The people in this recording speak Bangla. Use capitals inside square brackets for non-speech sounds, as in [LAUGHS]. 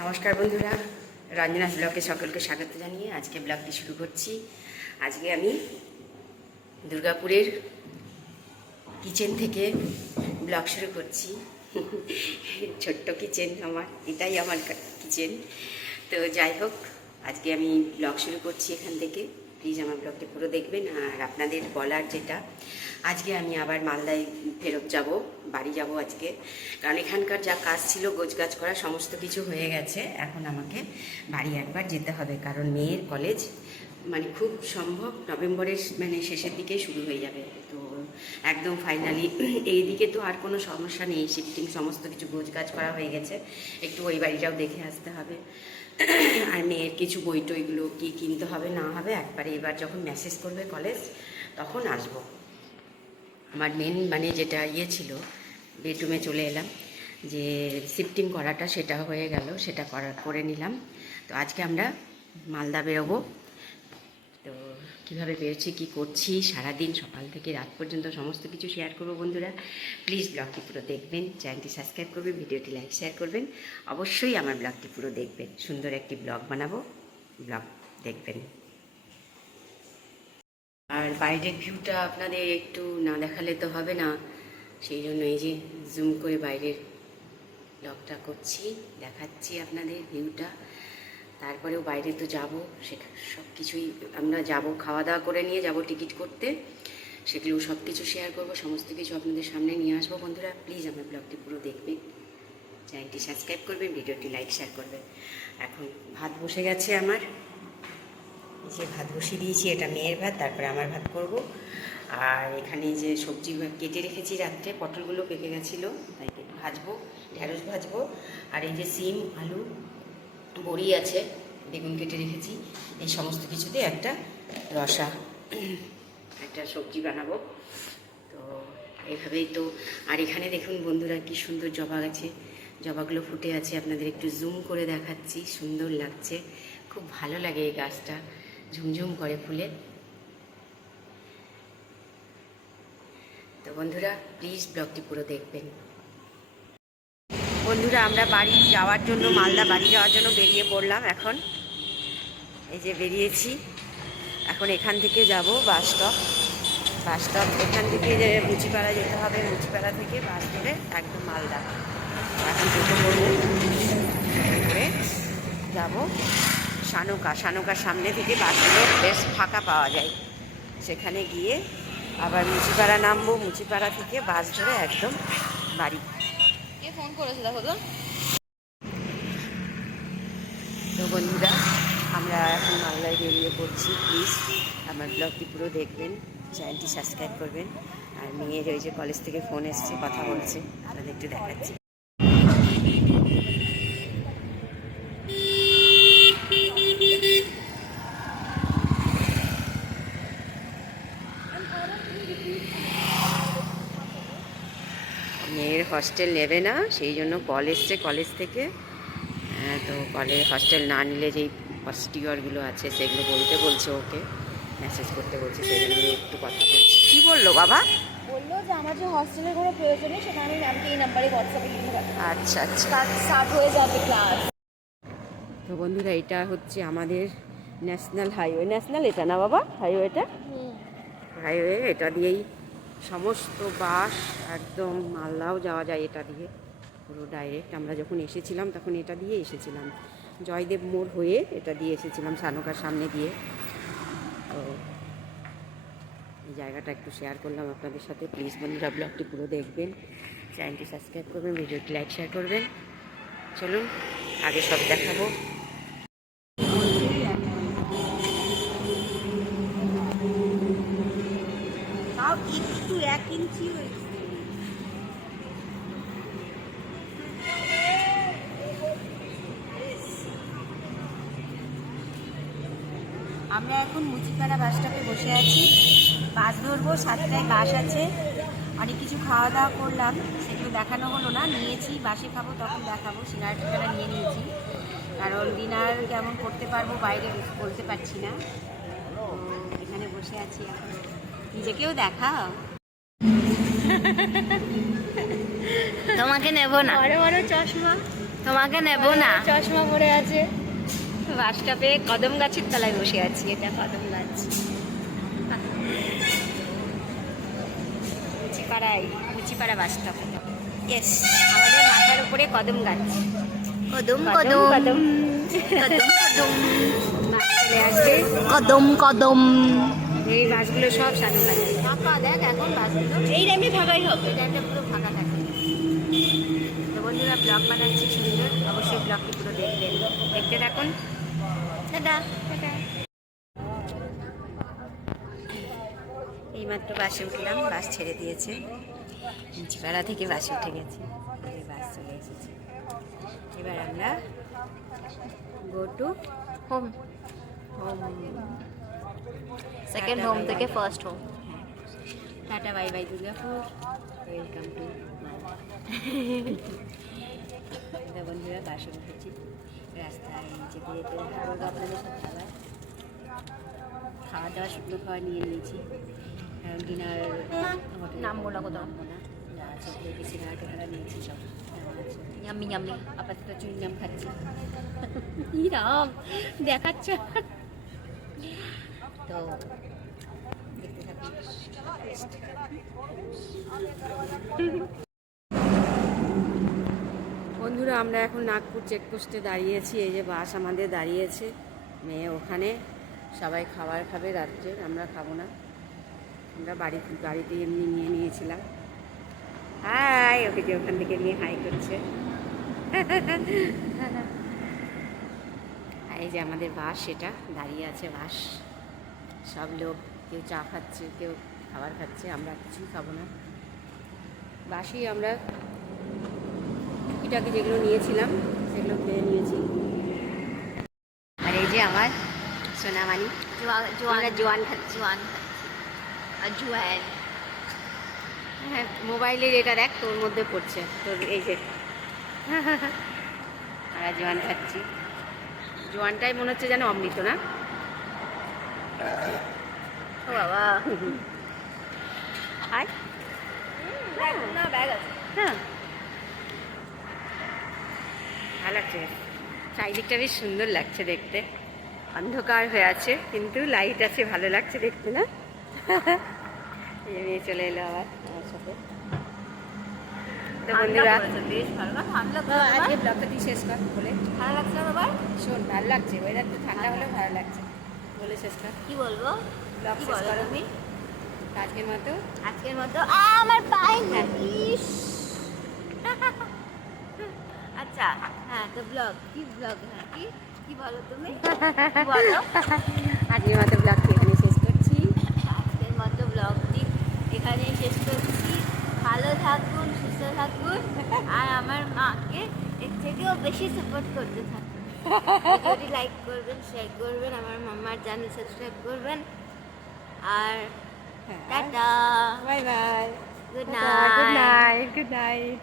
নমস্কার বন্ধুরা, রঞ্জনা ব্লগে সকলকে স্বাগত জানিয়ে আজকে ব্লগটি শুরু করছি। আজকে আমি দুর্গাপুরের কিচেন থেকে ব্লগ শুরু করছি। ছোট্ট কিচেন আমার, এটাই আমার কিচেন। তো যাই হোক, আজকে আমি ব্লগ শুরু করছি এখান থেকে। প্লিজ আমার ব্লগটি পুরো দেখবেন, আর আপনাদের বলার যেটা আজকে আমি আবার মালদায় ফেরত যাব, বাড়ি যাব আজকে। কারণ এখানকার যা কাজ ছিল, গোছগাছ করা, সমস্ত কিছু হয়ে গেছে। এখন আমাকে বাড়ি একবার যেতে হবে, কারণ মেয়ের কলেজ মানে খুব সম্ভব নভেম্বরের মানে শেষের দিকে শুরু হয়ে যাবে। তো একদম ফাইনালি [CLEARS THROAT] এই দিকে তো আর কোনো সমস্যা নেই শিফটিং সমস্ত কিছু গোছগাছ করা হয়ে গেছে। একটু ওই বাড়িটাও দেখে আসতে হবে। [CLEARS THROAT] আর মেয়ের কিছু বই টইগুলো কী কিনতে হবে, না হবে, একবারে এবার যখন মেসেজ করবে কলেজ তখন আসব। আমার মেন মানে যেটা ইয়ে ছিল বেডরুমে চলে এলাম। যে শিফটিং করাটা সেটা হয়ে গেল, সেটা করা, করে নিলাম। তো আজকে আমরা মালদা বেরোবো। তো কীভাবে বেরোচ্ছি, কী করছি, সারাদিন সকাল থেকে রাত পর্যন্ত সমস্ত কিছু শেয়ার করব বন্ধুরা। প্লিজ ব্লগটি পুরো দেখবেন চ্যানেলটি সাবস্ক্রাইব করবেন, ভিডিওটি লাইক শেয়ার করবেন। অবশ্যই আমার ব্লগটি পুরো দেখবেন। সুন্দর একটি ব্লগ বানাবো ব্লগ দেখবেন। আর বাইরের ভিউটা আপনাদের একটু না দেখালে তো হবে না। সেই জন্য এই যে জুম করে বাইরের ব্লগটা করছি, দেখাচ্ছি আপনাদের ভিউটা তারপরেও বাইরে তো যাব সে সব কিছুই আমরা যাব খাওয়া দাওয়া করে নিয়ে যাব টিকিট করতে। সেগুলো সব কিছু শেয়ার করব, সমস্ত কিছু আপনাদের সামনে নিয়ে আসব। বন্ধুরা প্লিজ আমার ব্লগটি পুরো দেখবেন। চ্যানেলটি সাবস্ক্রাইব করবেন, ভিডিওটি লাইক শেয়ার করবেন। এখন ভাত বসে গেছে আমার। যে ভাত বসিয়ে দিয়েছি, এটা মেয়ের ভাত, তারপরে আমার ভাত করব। আর এখানে যে সবজি কেটে রেখেছি রাত্রে, পটলগুলো পেকে গেছিল, তাই ভাজবো, ঢেঁড়স ভাজবো। আর এই যে সিম, আলু, বড়ি আছে, বেগুন কেটে রেখেছি, এই সমস্ত কিছুতে একটা রসা, একটা সবজি বানাবো। তো এইভাবেই তো, আর এখানে দেখুন বন্ধুরা কি সুন্দর জবা গাছে, জবাগুলো ফুটে আছে, আপনাদের একটু জুম করে দেখাচ্ছি, সুন্দর লাগছে, খুব ভালো লাগে এই গাছটা। ঝুমঝুম করে ফুলে। তো বন্ধুরা প্লিজ ব্লগটি পুরো দেখবেন। বন্ধুরা, আমরা বাড়ি যাওয়ার জন্য, মালদা বাড়ি যাওয়ার জন্য বেরিয়ে পড়লাম এখন। এই যে বেরিয়েছি। এখন এখান থেকে যাব বাস স্টপ। বাস স্টপ, এখান থেকে যে মুচিপাড়া যেতে হবে, মুচিপাড়া থেকে বাস ধরে একদম মালদা। এখন যেতে করব করে যাব। শানুকা শানুকার সামনে থেকে বাসগুলো বেশ ফাঁকা পাওয়া যায়। সেখানে গিয়ে আবার মুচিপাড়া নামবো মুচিপাড়া থেকে বাস ধরে একদম বাড়ি। কে ফোন করেছে দেখো তো? তো বন্ধুরা আমরা এখন মালদায় বেরিয়ে পড়ছি। প্লিজ আমার ব্লগটি পুরো দেখবেন চ্যানেলটি সাবস্ক্রাইব করবেন। আর মেয়ের ওই যে কলেজ থেকে ফোন এসছে কথা বলছে আপনাদের একটু দেখাচ্ছি। মেয়ের হস্টেল নেবে না সেই জন্য কল এসছে কলেজ থেকে। হ্যাঁ, তো কলে হস্টেল না নিলে যেই প্রসিডিওরগুলো আছে সেগুলো বলতে বলছে ওকে মেসেজ করতে বলছে সেই জন্য একটু কথা বলছি। কী বলল বাবা? বলল যে আমার যে হস্টেলের কোনো প্রয়োজন নেই সেটা আমি ম্যামকে এই নাম্বারে হোয়াটসঅ্যাপে লিখে রাখব আচ্ছা আচ্ছা। সাফ হয়ে যাবে ক্লাস তো বন্ধুরা এটা হচ্ছে আমাদের ন্যাশনাল হাইওয়ে ন্যাশনাল এটা না বাবা? হাইওয়েটা হাইওয়ে এটা দিয়েই সমস্ত বাস একদম মালদাও যাওয়া যায় এটা দিয়ে। পুরো ডাইরেক্ট আমরা যখন এসেছিলাম তখন এটা দিয়ে এসেছিলাম। জয়দেব মোড় হয়ে এটা দিয়ে এসেছিলাম সানকার সামনে দিয়ে। তো এই জায়গাটা একটু শেয়ার করলাম আপনাদের সাথে। প্লিজ বন্ধুরা ব্লগটি পুরো দেখবেন। চ্যানেলটি সাবস্ক্রাইব করবেন ভিডিওটি লাইক শেয়ার করবেন। চলুন, আগে সব দেখাবো। আমরা এখন মুচিপাড়া বাস স্টপে বসে আছি। বাস ধরবো, সাতটায় বাস আছে। অনেক কিছু খাওয়া দাওয়া করলাম, সেগুলো দেখানো হলো না। নিয়েছি, বাসে খাব, তখন দেখাবো। সিনার টিকাটা নিয়ে নিয়েছি। কারণ ডিনার কেমন করতে পারব বাইরে বলতে পারছি না। এখানে বসে আছি এখন। নিজেকেও দেখাও। তোমাকে নেব না। বড় বড় চশমা। তোমাকে নেব না। চশমা পরে আছে। বাস স্টপে কদম গাছের তলায় বসে আছি। এটা কদম গাছ। মুচিপাড়ায় মুচিপাড়া বাস স্টপ ইয়েস আমাদের মাথার উপরে কদম গাছ। কদম কদম কদম। কদম। কদম কদম কদম। এই বাসগুলো সব সামনে বাজে ফাঁকা দেখ এখন বাসগুলো। এই টাইমে ফাঁকাই হবে। এই টাইমটা পুরো ফাঁকা থাকে। তো বন্ধুরা ব্লগ বানাচ্ছি সুন্দর। অবশ্যই ব্লগটি পুরো দেখবেন। দেখতে থাকুন। দাদা এইমাত্র বাসে উঠলাম বাস ছেড়ে দিয়েছে। নিচপাড়া থেকে বাসে উঠে গেছে। এই বাস চলে এসেছে। এবার আমরা go to home home second home থেকে first home ta ta bye bye Durgapur welcome to এটা বন্ধুরা বাসে উঠেছি রাস্তায় যেতে যেতে দেখা করব আপনাদের সাথে খাবার খাওয়া দাওয়া শুকনো খাওয়া নিয়ে নিয়েছি। কারণ ডিনার নামবো না কোথাও। না। ওগুলোকে নিয়েছি সব। ইয়াম্মি ইয়াম্মি আপাতত চুইংগাম খাচ্ছি। [LAUGHS] দেখাচ্ছে তো বন্ধুরা, আমরা এখন নাগপুর চেকপোস্টে দাঁড়িয়েছি। এই যে বাস আমাদের দাঁড়িয়েছে, মেয়ে ওখানে। সবাই খাবার খাবে রাত্রে, আমরা খাব না। আমরা বাড়ি গাড়িতে এমনি নিয়ে নিয়েছিলাম। হাই, ওকে যে ওখান থেকে নিয়ে হাই করছে। এই যে আমাদের বাস সেটা দাঁড়িয়ে আছে বাস। সব লোক কেউ চা খাচ্ছে কেউ খাবার খাচ্ছে আমরা কিছুই খাব না। বাসি আমরা টুকিটাকি যেগুলো নিয়েছিলাম সেগুলো খেয়ে নিয়েছি। আর এই যে আমার সোনামানি আমরা জোয়ান খাচ্ছি। জোয়ান আর জুয়ান। হ্যাঁ মোবাইলের এটা দেখ তোর মধ্যে পড়ছে তোর এই যে। আমরা জোয়ান খাচ্ছি। জোয়ানটাই মনে হচ্ছে যেন অমৃত না? ও বাবা আয় না ব্যাগ আছে হ্যাঁ ভালো লাগছে চারিদিকটা বেশ সুন্দর লাগছে দেখতে। অন্ধকার হয়ে আছে কিন্তু লাইট আছে ভালো লাগছে দেখতে না? এই যে মেয়ে চলে এলো আবার আমার সাথে। তো বন্ধুরা আজকে ব্লগটা তুই শেষ কর বলে। ভালো লাগছে না শোন ভালো লাগছে ওয়েদার তো ঠান্ডা হলেও ভালো লাগছে। বলে শেষ কর। কি বলব? ব্লগ শেষ করো তুমি আজকের মতো। আজকের মতো। আমার পায়ে না ইস। আচ্ছা হ্যাঁ তো ব্লগ। কি ব্লগ? হ্যাঁ কি? কি বলো তুমি? বলো? আজকের মতো ব্লগটি এখানে শেষ করছি? আজকের মতো ব্লগটি এখানে শেষ করছি। ভালো থাকুন সুস্থ থাকুন। আর আমার মাকে এর থেকেও বেশি সাপোর্ট করতে থাকুন। যদি লাইক করবেন শেয়ার করবেন আমার মামার চ্যানেল সাবস্ক্রাইব করবেন আর ta ta. Bye bye good good night night good night